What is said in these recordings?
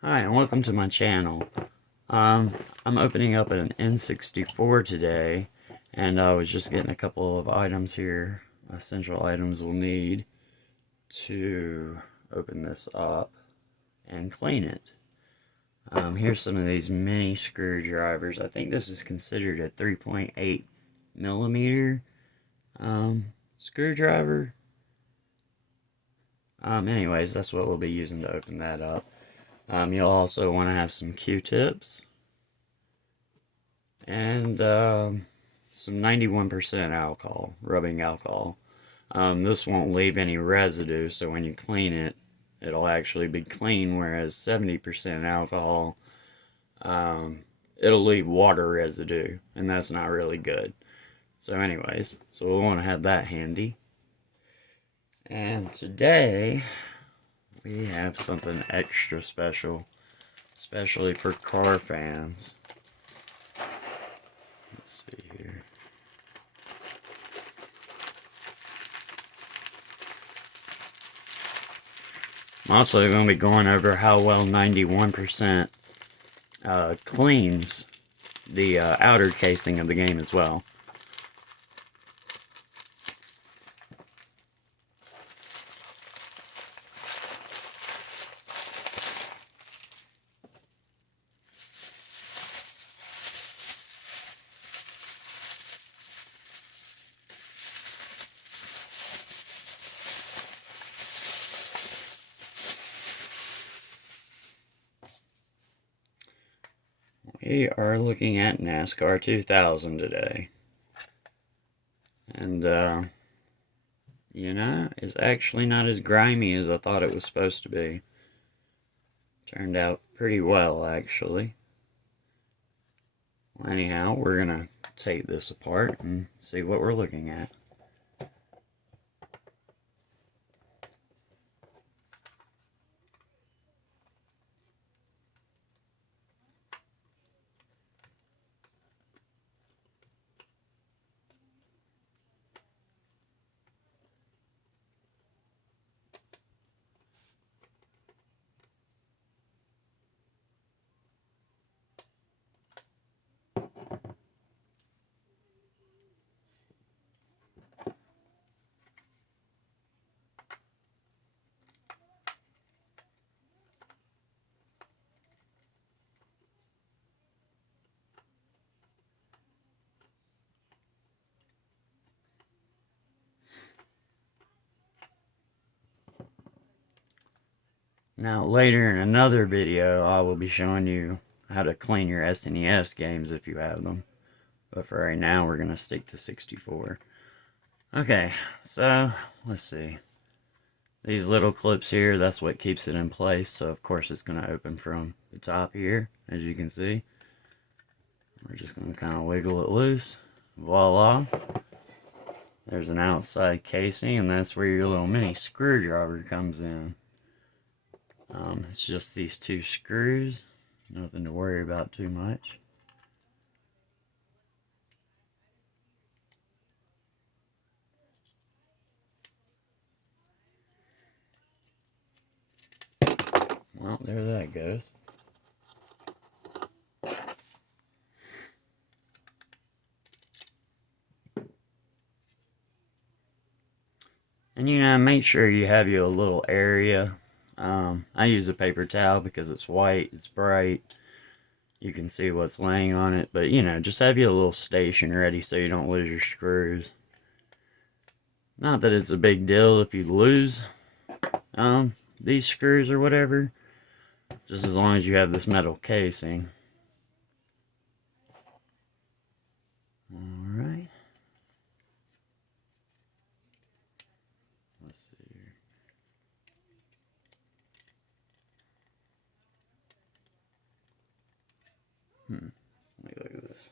Hi, and welcome to my channel. I'm opening up an N64 today, and I was just getting a couple of items here, essential items we'll need to open this up and clean it. Here's some of these mini screwdrivers. I think this is considered a 3.8 millimeter screwdriver. Anyways, that's what we'll be using to open that up. You'll also want to have some Q-tips and some 91% alcohol, rubbing alcohol. This won't leave any residue, so when you clean it, it'll actually be clean, whereas 70% alcohol, it'll leave water residue, and that's not really good. So anyways, so we'll want to have that handy. And today, we have something extra special, especially for car fans. Let's see here. I'm also going to be going over how well 91% cleans the outer casing of the game as well. We are looking at NASCAR 2000 today. And, you know, it's actually not as grimy as I thought it was supposed to be. Turned out pretty well, actually. Well, anyhow, we're going to take this apart and see what we're looking at. Now, later in another video, I will be showing you how to clean your SNES games if you have them. But for right now, we're going to stick to 64. Okay, so, let's see. These little clips here, that's what keeps it in place. So, of course, it's going to open from the top here, as you can see. We're just going to kind of wiggle it loose. Voila. There's an outside casing, and that's where your little mini screwdriver comes in. It's just these two screws. Nothing to worry about too much. Well, there that goes. And you know, make sure you have you a little area. I use a paper towel because it's white, it's bright. You can see what's laying on it, but you know, just have you a little station ready so you don't lose your screws. Not that it's a big deal if you lose these screws or whatever, just as long as you have this metal casing. Alright. Let's see here. Let me look at this.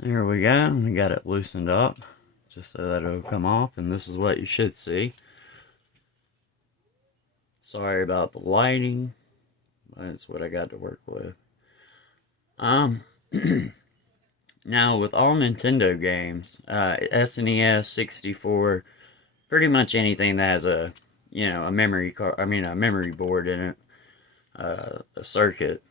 There we go. We got it loosened up just so that it'll come off, and this is what you should see. Sorry about the lighting, but it's what I got to work with. Now, with all Nintendo games, SNES, 64, pretty much anything that has a memory card, a memory board in it, a circuit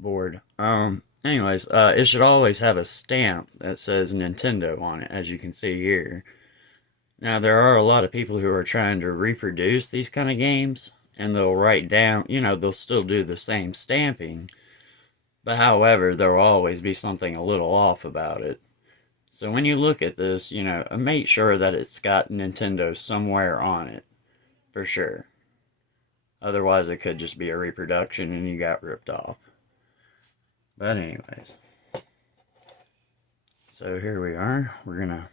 board. Anyways, it should always have a stamp that says Nintendo on it, as you can see here. Now, there are a lot of people who are trying to reproduce these kind of games, and they'll write down, they'll still do the same stamping, but however, there will always be something a little off about it. So when you look at this, make sure that it's got Nintendo somewhere on it, for sure. Otherwise, it could just be a reproduction and you got ripped off. But anyways, so here we are. We're gonna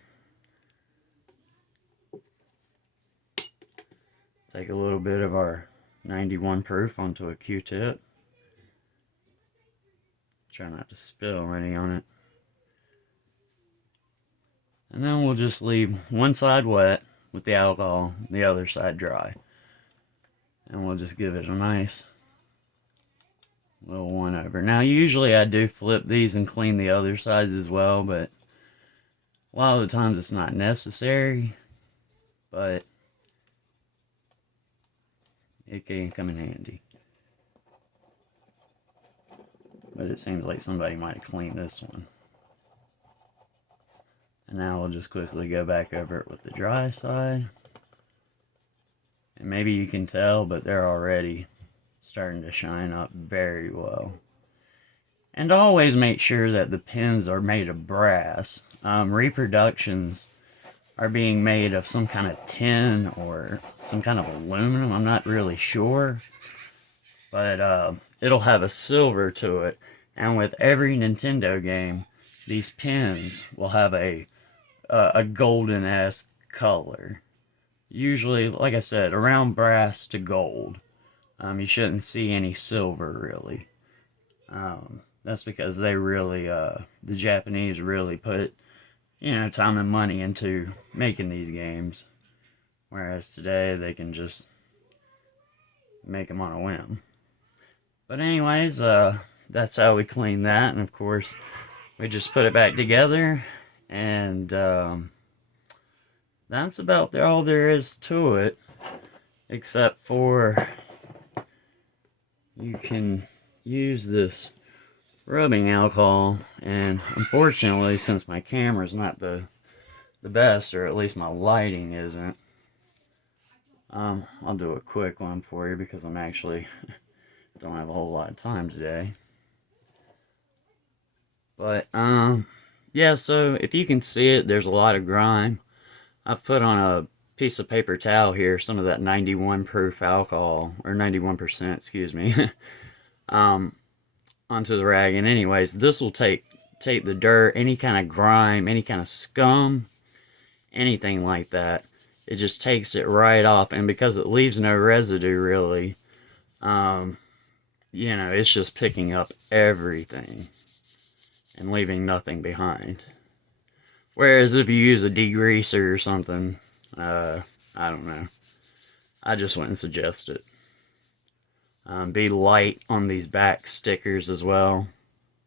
take a little bit of our 91 proof onto a Q-tip. Try not to spill any on it. And then we'll just leave one side wet with the alcohol, the other side dry. And we'll just give it a nice little one over. Now, usually I do flip these and clean the other sides as well, but a lot of the times it's not necessary, but it can come in handy. But it seems like somebody might have cleaned this one. And now we'll just quickly go back over it with the dry side. And maybe you can tell, but they're already starting to shine up very well. And always make sure that the pins are made of brass. Reproductions are being made of some kind of tin or some kind of aluminum. I'm not really sure. But it'll have a silver to it. And with every Nintendo game, these pins will have a golden-esque color. Usually, like I said, around brass to gold. You shouldn't see any silver, really. That's because they really, the Japanese really put, time and money into making these games. Whereas today, they can just make them on a whim. But anyways, that's how we clean that. And of course, we just put it back together. And that's about all there is to it. Except for you can use this rubbing alcohol. And unfortunately, since my camera's not the best, or at least my lighting isn't, I'll do a quick one for you because I'm actually don't have a whole lot of time today. But, yeah, so if you can see it, there's a lot of grime. I've put on a piece of paper towel here some of that 91 proof alcohol, or 91%, excuse me, onto the rag. And anyways, this will take the dirt, any kind of grime, any kind of scum, anything like that. It just takes it right off. And because it leaves no residue, really, it's just picking up everything and leaving nothing behind. Whereas if you use a degreaser or something, I don't know. I just wouldn't suggest it. Be light on these back stickers as well.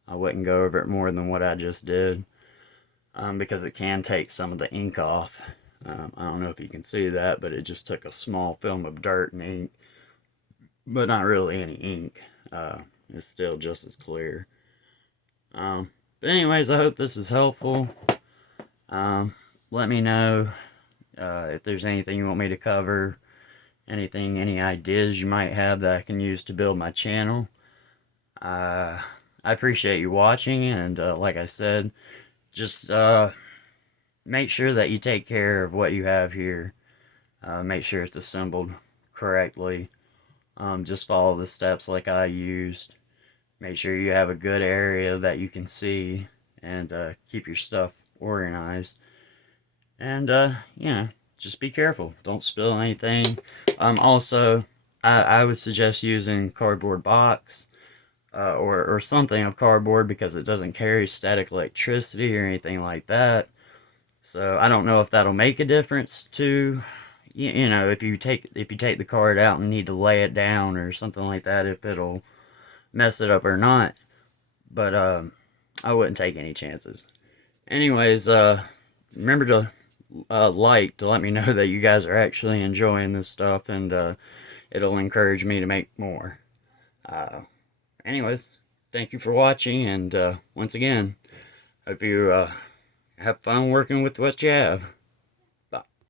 I wouldn't go over it more than what I just did. Because it can take some of the ink off. I don't know if you can see that, but it just took a small film of dirt and ink. But not really any ink. It's still just as clear. But anyways, I hope this is helpful. Let me know if there's anything you want me to cover, any ideas you might have that I can use to build my channel. I appreciate you watching, and like I said, just make sure that you take care of what you have here. Make sure it's assembled correctly. Just follow the steps like I used. Make sure you have a good area that you can see, and keep your stuff organized. And just be careful. Don't spill anything. Also, I would suggest using cardboard box or something of cardboard, because it doesn't carry static electricity or anything like that. So I don't know if that'll make a difference to, if you take the card out and need to lay it down or something like that, if it'll mess it up or not. But I wouldn't take any chances. Anyways, remember to like to let me know that you guys are actually enjoying this stuff, and it'll encourage me to make more. Uh, anyways, thank you for watching, and once again, hope you have fun working with what you have.